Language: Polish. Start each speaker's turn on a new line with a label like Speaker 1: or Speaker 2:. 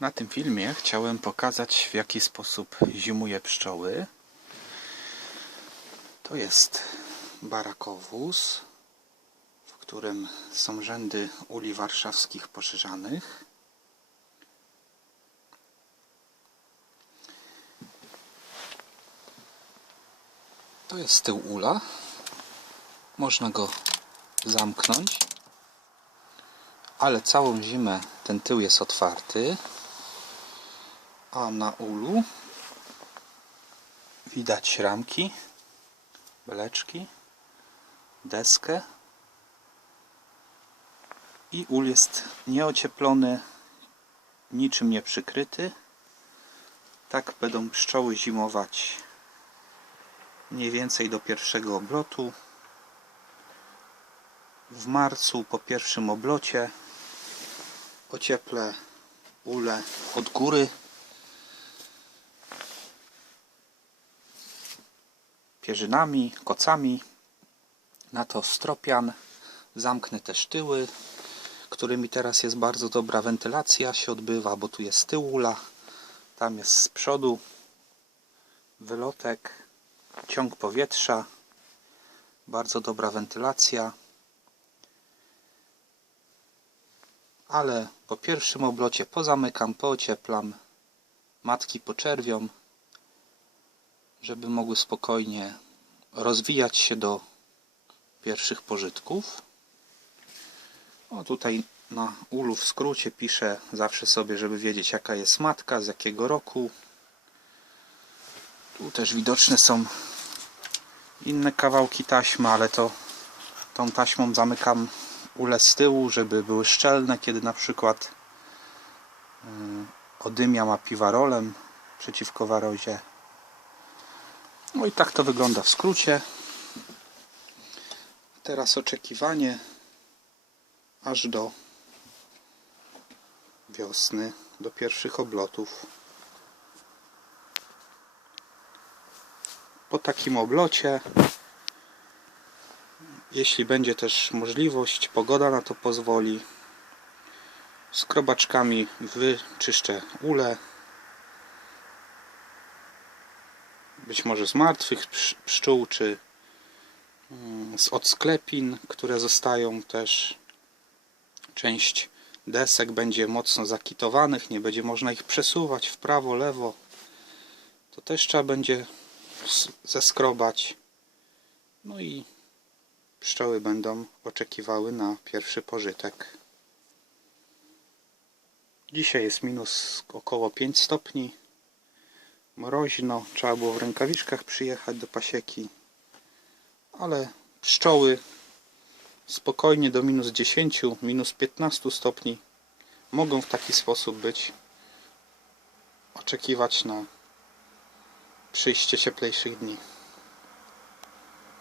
Speaker 1: Na tym filmie chciałem pokazać w jaki sposób zimuje pszczoły. To jest barakowóz, w którym są rzędy uli warszawskich poszerzanych. To jest tył ula. Można go zamknąć, ale całą zimę ten tył jest otwarty. A na ulu widać ramki, beleczki, deskę i ul jest nieocieplony, niczym nie przykryty. Tak będą pszczoły zimować mniej więcej do pierwszego oblotu. W marcu po pierwszym oblocie ocieplę ule od góry. Pierzynami, kocami. Na to stropian. Zamknę też tyły, którymi teraz jest bardzo dobra wentylacja się odbywa, bo tu jest tył ula, tam jest z przodu wylotek, ciąg powietrza, bardzo dobra wentylacja. ale po pierwszym oblocie pozamykam, poocieplam matki poczerwią, żeby mogły spokojnie rozwijać się do pierwszych pożytków. O tutaj na ulu w skrócie piszę zawsze sobie, żeby wiedzieć jaka jest matka, z jakiego roku. Tu też widoczne są inne kawałki taśmy, ale to tą taśmą zamykam ule z tyłu, żeby były szczelne, kiedy na przykład yy, odymiam apiwarolem przeciwko warozie. No i tak to wygląda w skrócie. Teraz oczekiwanie aż do wiosny, do pierwszych oblotów. Po takim oblocie jeśli będzie też możliwość, pogoda na to pozwoli, skrobaczkami wyczyszczę ule. Być może z martwych psz- pszczół, czy mm, z odsklepin, które zostają też. Część desek będzie mocno zakitowanych, nie będzie można ich przesuwać w prawo, lewo. To też trzeba będzie zeskrobać. No i pszczoły będą oczekiwały na pierwszy pożytek. Dzisiaj jest minus około 5 stopni. Mroźno, trzeba było w rękawiczkach przyjechać do pasieki. Ale pszczoły spokojnie do minus 10, minus 15 stopni mogą w taki sposób być. Oczekiwać na przyjście cieplejszych dni.